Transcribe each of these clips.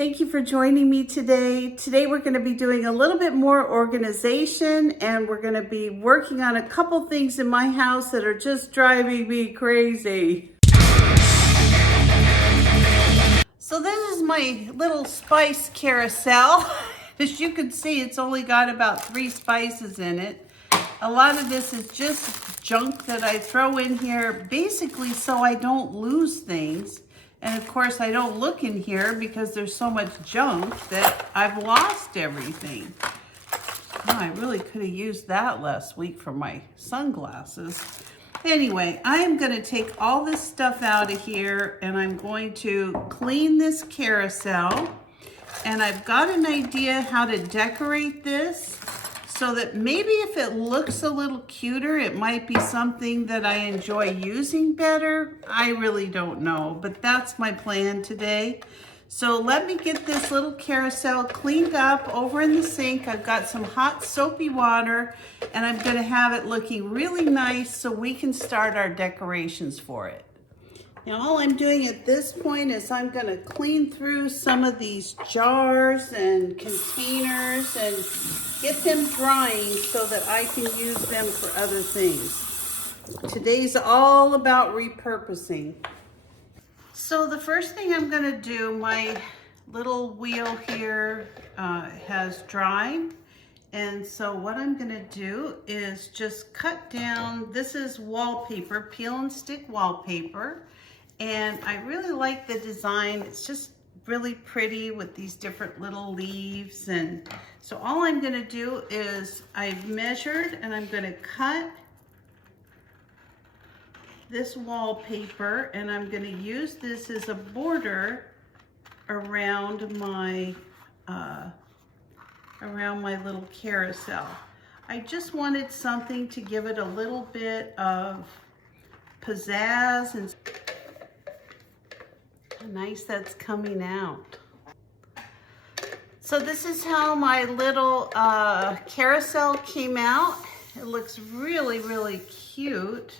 Thank you for joining me today. Today we're going to be doing a little bit more organization, and we're going to be working on a couple things in my house that are just driving me crazy. So this is my little spice carousel. As you can see, it's only got about 3 spices in it. A lot of this is just junk that I throw in here basically so I don't lose things. And of course, I don't look in here because there's so much junk that I've lost everything. Oh, I really could have used that last week for my sunglasses. Anyway, I am going to take all this stuff out of here and I'm going to clean this carousel. And I've got an idea how to decorate this so that maybe if it looks a little cuter, it might be something that I enjoy using better. I really don't know, but that's my plan today. So let me get this little carousel cleaned up over in the sink. I've got some hot soapy water and I'm gonna have it looking really nice so we can start our decorations for it. Now all I'm doing at this point is I'm gonna clean through some of these jars and containers and get them drying so that I can use them for other things. Today's all about repurposing. So the first thing I'm gonna do, my little wheel here has dried. And so what I'm gonna do is just cut down, this is wallpaper, peel and stick wallpaper. And I really like the design. It's just really pretty with these different little leaves. And so all I'm gonna do is I've measured and I'm gonna cut this wallpaper and I'm gonna use this as a border around my little carousel. I just wanted something to give it a little bit of pizzazz and nice that's coming out. So this is how my little carousel came out. It looks really, really cute.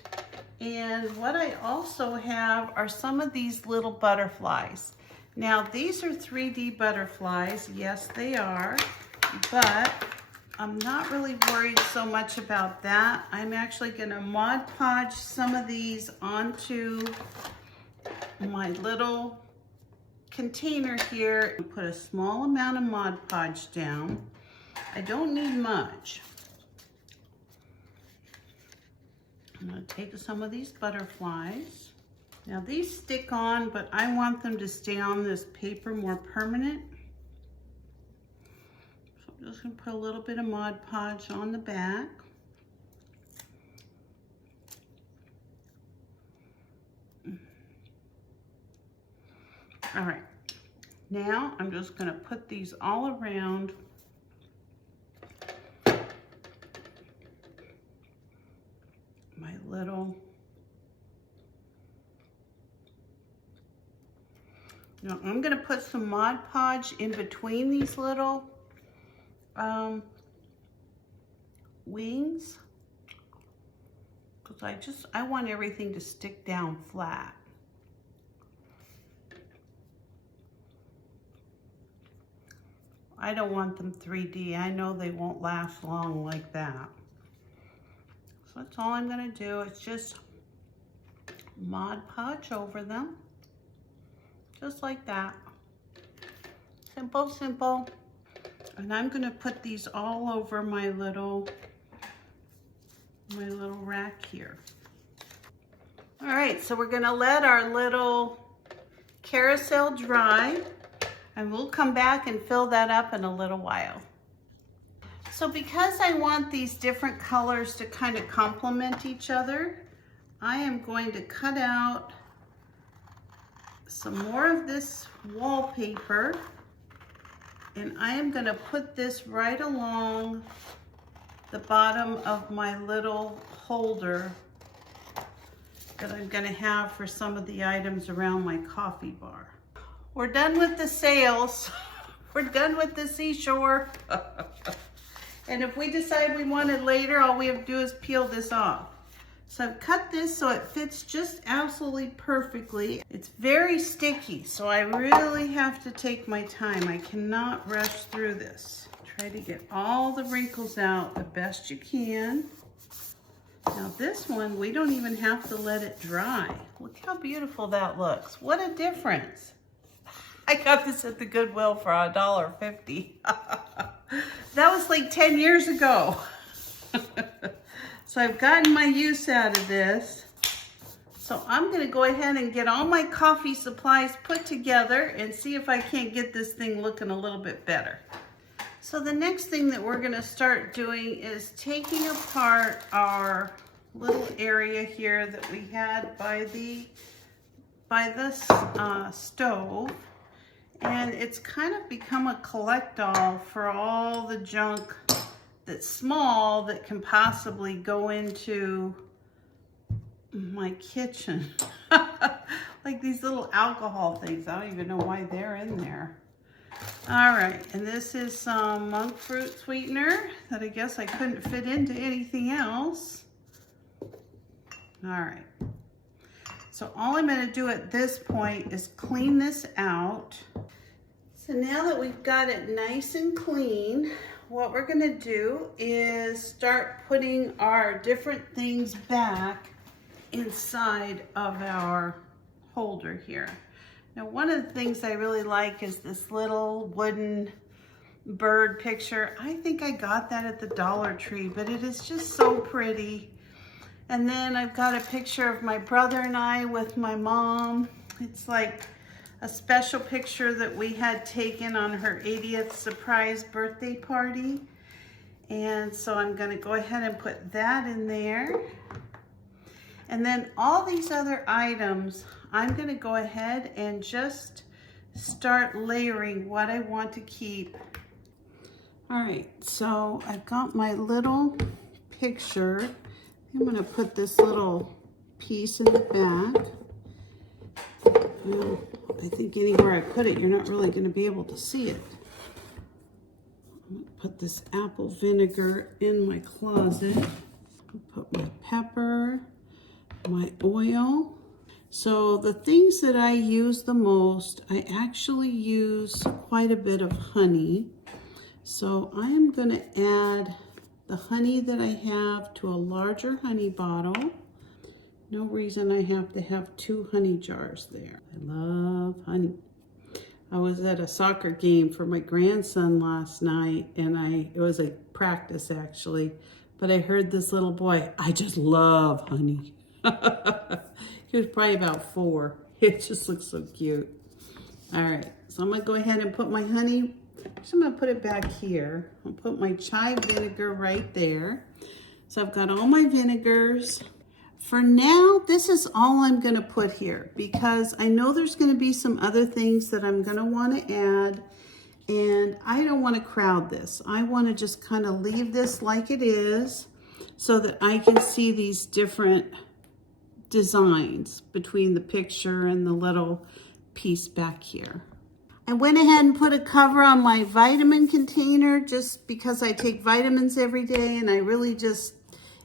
And what I also have are some of these little butterflies. Now these are 3D butterflies. Yes, they are, but I'm not really worried so much about that. I'm actually gonna Mod Podge some of these onto my little container here and put a small amount of Mod Podge down. I don't need much. I'm going to take some of these butterflies. Now these stick on, but I want them to stay on this paper more permanent. So I'm just going to put a little bit of Mod Podge on the back. All right, now I'm just gonna put these all around my little, now I'm gonna put some Mod Podge in between these little wings, because I want everything to stick down flat. I don't want them 3D. I know they won't last long like that. So that's all I'm gonna do. It's just Mod Podge over them. Just like that. Simple, simple. And I'm gonna put these all over my little rack here. All right, so we're gonna let our little carousel dry. And we'll come back and fill that up in a little while. So because I want these different colors to kind of complement each other, I am going to cut out some more of this wallpaper and I am going to put this right along the bottom of my little holder that I'm going to have for some of the items around my coffee bar. We're done with the sails. We're done with the seashore. And if we decide we want it later, all we have to do is peel this off. So I've cut this so it fits just absolutely perfectly. It's very sticky, so I really have to take my time. I cannot rush through this. Try to get all the wrinkles out the best you can. Now this one, we don't even have to let it dry. Look how beautiful that looks. What a difference. I got this at the Goodwill for $1.50. That was like 10 years ago. So I've gotten my use out of this. So I'm gonna go ahead and get all my coffee supplies put together and see if I can't get this thing looking a little bit better. So the next thing that we're gonna start doing is taking apart our little area here that we had by the stove. And it's kind of become a collect-all for all the junk that's small that can possibly go into my kitchen. Like these little alcohol things. I don't even know why they're in there. All right, and this is some monk fruit sweetener that I guess I couldn't fit into anything else. All right. So all I'm going to do at this point is clean this out. So now that we've got it nice and clean, what we're going to do is start putting our different things back inside of our holder here. Now, one of the things I really like is this little wooden bird picture. I think I got that at the Dollar Tree, but it is just so pretty. And then I've got a picture of my brother and I with my mom. It's like a special picture that we had taken on her 80th surprise birthday party. And so I'm gonna go ahead and put that in there. And then all these other items, I'm gonna go ahead and just start layering what I want to keep. All right, so I've got my little picture. I'm gonna put this little piece in the back. Well, I think anywhere I put it, you're not really gonna be able to see it. I'm gonna put this apple vinegar in my closet. I'll put my pepper, my oil. So the things that I use the most, I actually use quite a bit of honey. So I am gonna add the honey that I have to a larger honey bottle. No reason I have to have 2 honey jars there. I love honey. I was at a soccer game for my grandson last night, and it was a practice actually, but I heard this little boy, I just love honey. He was probably about 4. It just looks so cute. All right, so I'm gonna go ahead and put my honey, so I'm gonna put it back here. I'll put my chai vinegar right there. So I've got all my vinegars. For now, this is all I'm gonna put here because I know there's gonna be some other things that I'm gonna wanna add, and I don't wanna crowd this. I wanna just kind of leave this like it is so that I can see these different designs between the picture and the little piece back here. I went ahead and put a cover on my vitamin container just because I take vitamins every day, and I really just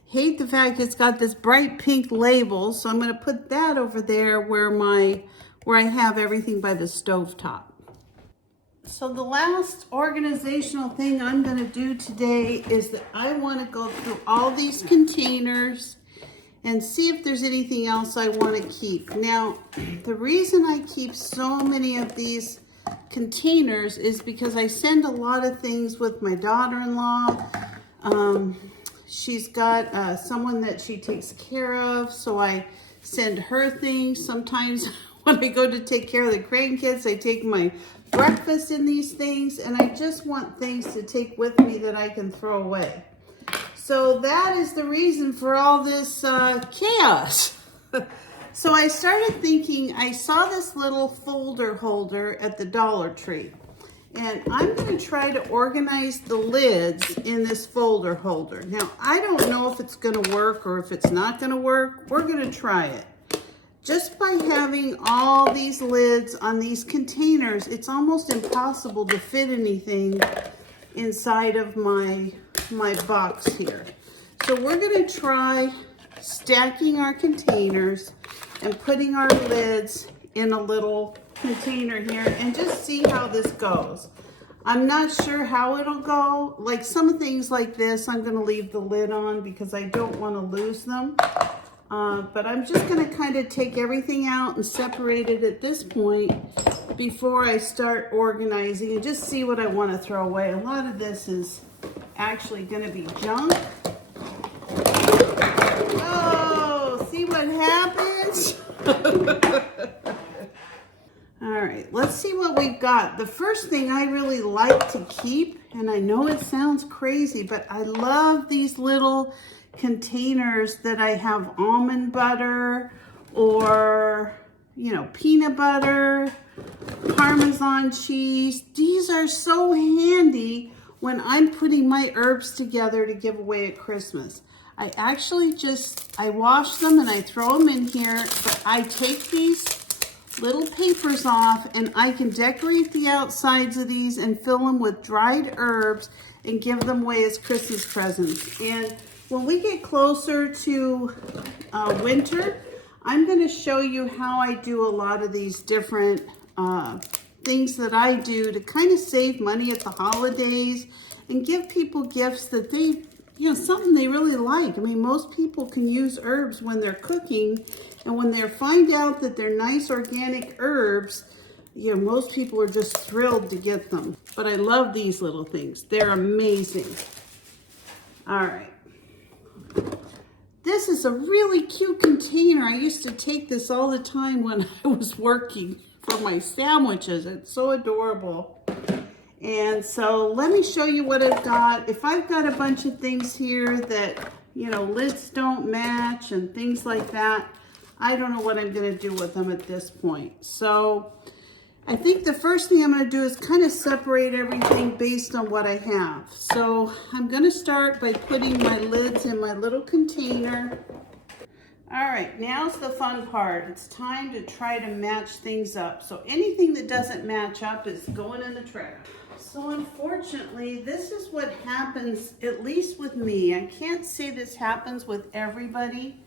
hate the fact it's got this bright pink label. So I'm going to put that over there where I have everything by the stovetop. So the last organizational thing I'm going to do today is that I want to go through all these containers and see if there's anything else I want to keep. Now, the reason I keep so many of these containers is because I send a lot of things with my daughter-in-law. She's got someone that she takes care of, so I send her things. Sometimes when I go to take care of the grandkids, I take my breakfast in these things, and I just want things to take with me that I can throw away. So that is the reason for all this chaos. So I started thinking, I saw this little folder holder at the Dollar Tree, and I'm going to try to organize the lids in this folder holder. Now, I don't know if it's going to work or if it's not going to work. We're going to try it. Just by having all these lids on these containers, it's almost impossible to fit anything inside of my box here. So we're going to try stacking our containers and putting our lids in a little container here and just see how this goes. I'm not sure how it'll go. Like some things like this, I'm gonna leave the lid on because I don't wanna lose them. But I'm just gonna kind of take everything out and separate it at this point before I start organizing and just see what I wanna throw away. A lot of this is actually gonna be junk. Oh, see what happens? All right, let's see what we've got. The first thing I really like to keep, and I know it sounds crazy, but I love these little containers that I have almond butter or, you know, peanut butter, Parmesan cheese. These are so handy when I'm putting my herbs together to give away at Christmas. I actually I wash them and I throw them in here, but I take these little papers off and I can decorate the outsides of these and fill them with dried herbs and give them away as Christmas presents. And when we get closer to winter, I'm going to show you how I do a lot of these different things that I do to kind of save money at the holidays and give people gifts that they, you know, something they really like. I mean, most people can use herbs when they're cooking, and when they find out that they're nice organic herbs, you know, most people are just thrilled to get them. But I love these little things. They're amazing. All right. This is a really cute container. I used to take this all the time when I was working for my sandwiches. It's so adorable. And so let me show you what I've got. If I've got a bunch of things here that, you know, lids don't match and things like that, I don't know what I'm going to do with them at this point. So I think the first thing I'm going to do is kind of separate everything based on what I have. So I'm going to start by putting my lids in my little container. All right, now's the fun part. It's time to try to match things up. So anything that doesn't match up is going in the trash. So unfortunately, this is what happens, at least with me. I can't say this happens with everybody,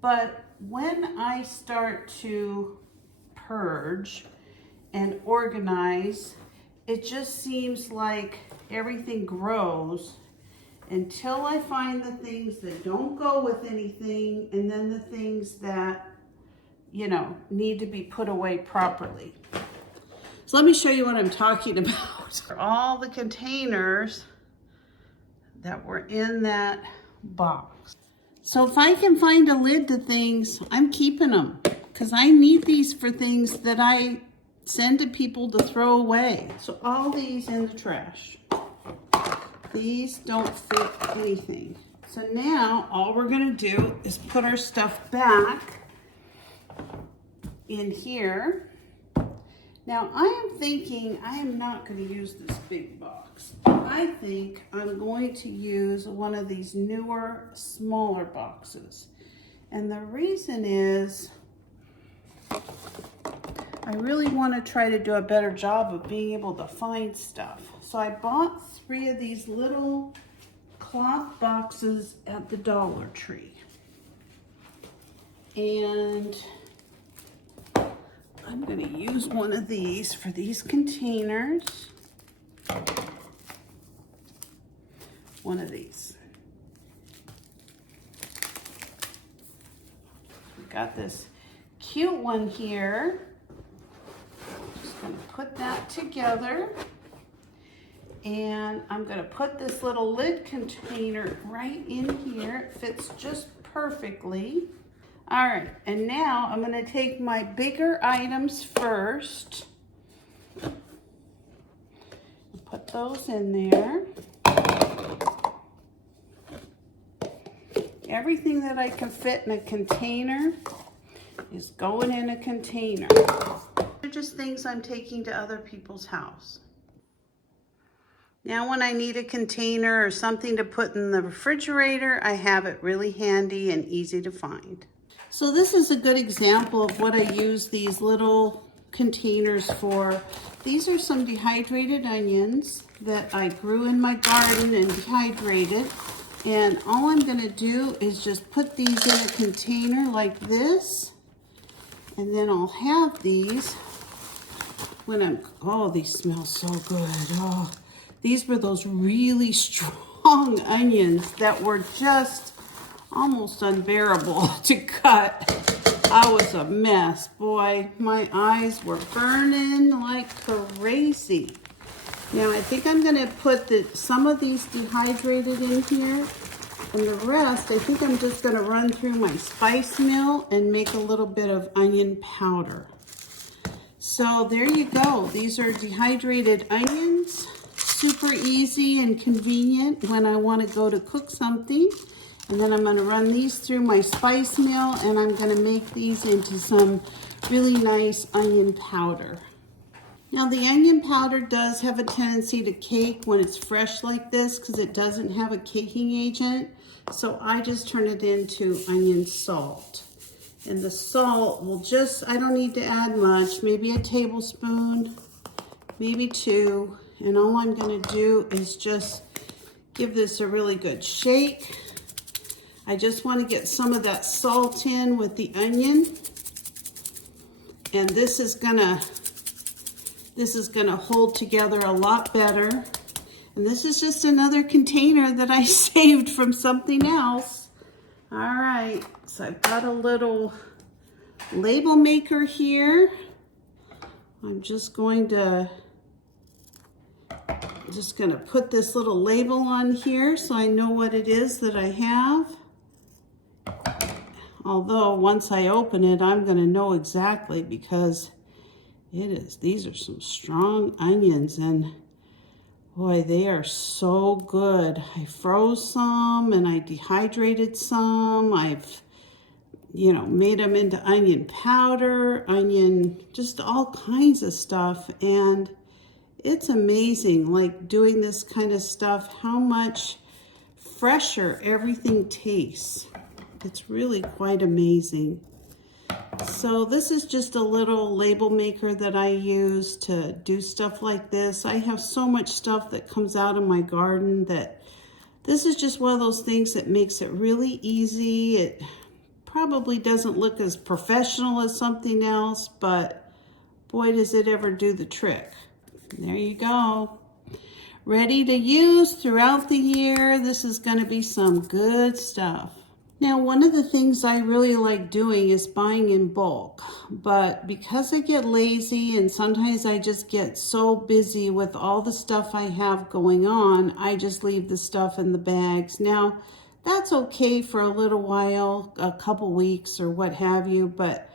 but when I start to purge and organize, it just seems like everything grows until I find the things that don't go with anything, and then the things that, you know, need to be put away properly. So let me show you what I'm talking about. All the containers that were in that box. So if I can find a lid to things, I'm keeping them because I need these for things that I send to people to throw away. So all these in the trash. These don't fit anything. So now all we're gonna do is put our stuff back in here. Now I am thinking I am not gonna use this big box. I think I'm going to use one of these newer, smaller boxes. And the reason is I really want to try to do a better job of being able to find stuff. So I bought 3 of these little cloth boxes at the Dollar Tree. And I'm going to use one of these for these containers. One of these. We got this cute one here. Just going to put that together. And I'm going to put this little lid container right in here. It fits just perfectly. All right, and now I'm going to take my bigger items first. Put those in there. Everything that I can fit in a container is going in a container. They're just things I'm taking to other people's house. Now when I need a container or something to put in the refrigerator, I have it really handy and easy to find. So this is a good example of what I use these little containers for. These are some dehydrated onions that I grew in my garden and dehydrated. And all I'm gonna do is just put these in a container like this. And then I'll have these when oh, these smell so good. Oh, these were those really strong onions that were just almost unbearable to cut. I was a mess. Boy, my eyes were burning like crazy. Now I think I'm gonna put some of these dehydrated in here, and the rest, I think I'm just gonna run through my spice mill and make a little bit of onion powder. So there you go. These are dehydrated onions. Super easy and convenient when I wanna go to cook something. And then I'm gonna run these through my spice mill, and I'm gonna make these into some really nice onion powder. Now the onion powder does have a tendency to cake when it's fresh like this because it doesn't have a caking agent. So I just turn it into onion salt. And the salt will just, I don't need to add much, maybe a tablespoon, maybe 2. And all I'm gonna do is just give this a really good shake. I just wanna get some of that salt in with the onion. And this is gonna hold together a lot better. And this is just another container that I saved from something else. All right, so I've got a little label maker here. I'm just gonna put this little label on here so I know what it is that I have. Although once I open it, I'm gonna know exactly because these are some strong onions, and boy, they are so good. I froze some and I dehydrated some. I've, made them into onion powder, just all kinds of stuff. And it's amazing, like doing this kind of stuff, how much fresher everything tastes. It's really quite amazing. So this is just a little label maker that I use to do stuff like this. I have so much stuff that comes out of my garden that this is just one of those things that makes it really easy. It probably doesn't look as professional as something else, but boy, does it ever do the trick. There you go. Ready to use throughout the year. This is going to be some good stuff. Now, one of the things I really like doing is buying in bulk, but because I get lazy and sometimes I just get so busy with all the stuff I have going on, I just leave the stuff in the bags. Now, that's okay for a little while, a couple weeks or what have you, but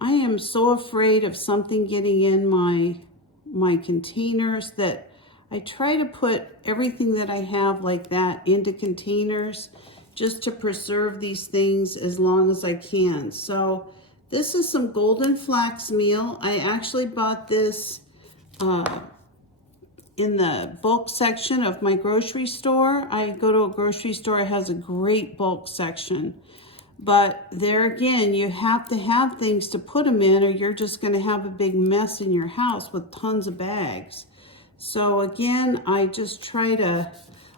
I am so afraid of something getting in my containers that I try to put everything that I have like that into containers just to preserve these things as long as I can. So this is some golden flax meal. I actually bought this in the bulk section of my grocery store. I go to a grocery store, it has a great bulk section. But there again, you have to have things to put them in or you're just gonna have a big mess in your house with tons of bags. So again, I just try to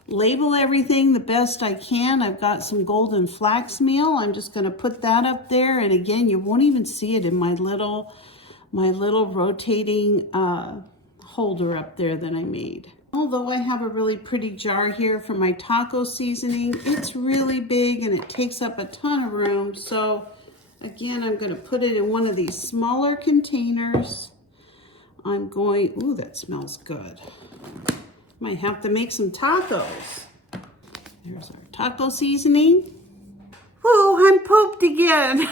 label everything the best I can. I've got some golden flax meal. I'm just gonna put that up there. And again, you won't even see it in my little rotating holder up there that I made. Although I have a really pretty jar here for my taco seasoning, it's really big and it takes up a ton of room. So again, I'm gonna put it in one of these smaller containers. Ooh, that smells good. Might have to make some tacos. There's our taco seasoning. Ooh, I'm pooped again.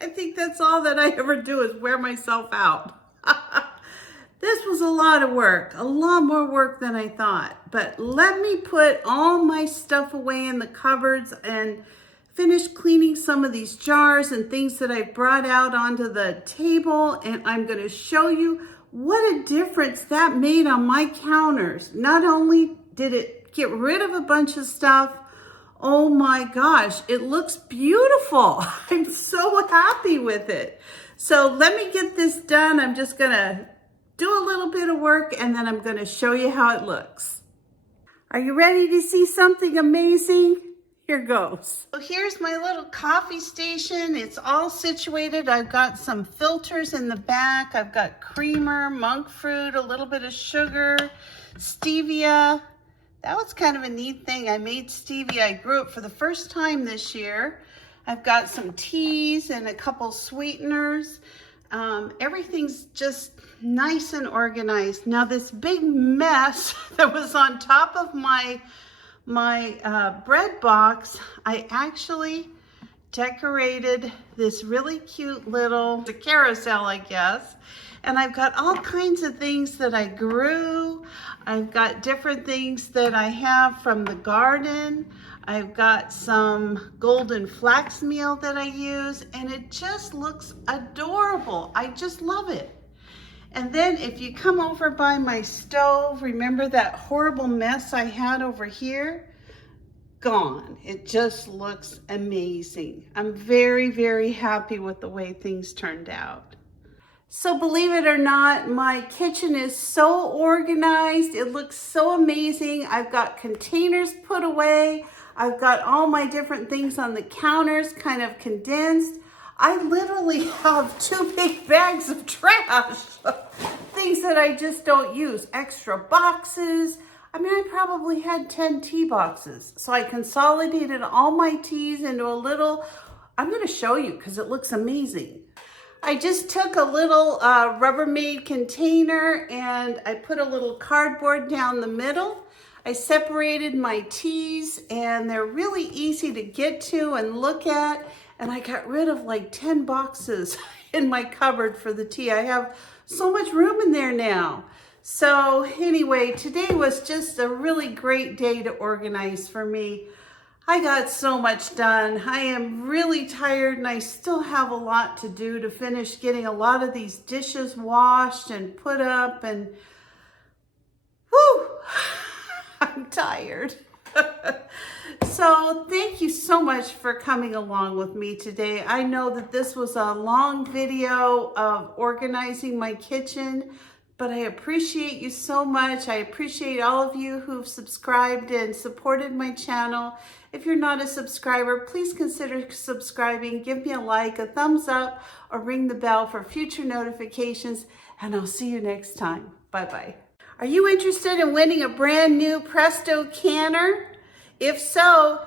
I think that's all that I ever do is wear myself out. This was a lot of work, a lot more work than I thought. But let me put all my stuff away in the cupboards and finish cleaning some of these jars and things that I brought out onto the table. And I'm gonna show you what a difference that made on my counters. Not only did it get rid of a bunch of stuff, oh my gosh, it looks beautiful. I'm so happy with it. So let me get this done. I'm just gonna do a little bit of work and then I'm gonna show you how it looks. Are you ready to see something amazing? Here goes. So here's my little coffee station. It's all situated. I've got some filters in the back. I've got creamer, monk fruit, a little bit of sugar, stevia. That was kind of a neat thing. I made stevia. I grew it for the first time this year. I've got some teas and a couple sweeteners. Everything's just nice and organized. Now this big mess that was on top of my bread box, I actually decorated this really cute little carousel, I guess. And I've got all kinds of things that I grew. I've got different things that I have from the garden. I've got some golden flax meal that I use, and it just looks adorable. I just love it. And then if you come over by my stove, remember that horrible mess I had over here? Gone. It just looks amazing. I'm very, very happy with the way things turned out. So believe it or not, my kitchen is so organized. It looks so amazing. I've got containers put away. I've got all my different things on the counters kind of condensed. I literally have 2 big bags of trash, things that I just don't use, extra boxes. I mean, I probably had 10 tea boxes. So I consolidated all my teas into a little, I'm gonna show you because it looks amazing. I just took a little Rubbermaid container and I put a little cardboard down the middle. I separated my teas and they're really easy to get to and look at. And I got rid of like 10 boxes in my cupboard for the tea. I have so much room in there now. So anyway, today was just a really great day to organize for me. I got so much done. I am really tired and I still have a lot to do to finish getting a lot of these dishes washed and put up, and whew, I'm tired. So thank you so much for coming along with me today. I know that this was a long video of organizing my kitchen, but I appreciate you so much. I appreciate all of you who've subscribed and supported my channel. If you're not a subscriber, please consider subscribing. Give me a like, a thumbs up, or ring the bell for future notifications, and I'll see you next time. Bye-bye. Are you interested in winning a brand new Presto canner? If so,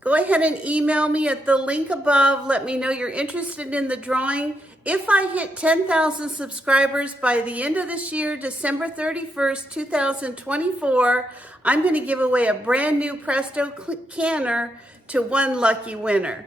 go ahead and email me at the link above. Let me know you're interested in the drawing. If I hit 10,000 subscribers by the end of this year, December 31st, 2024, I'm going to give away a brand new Presto canner to one lucky winner.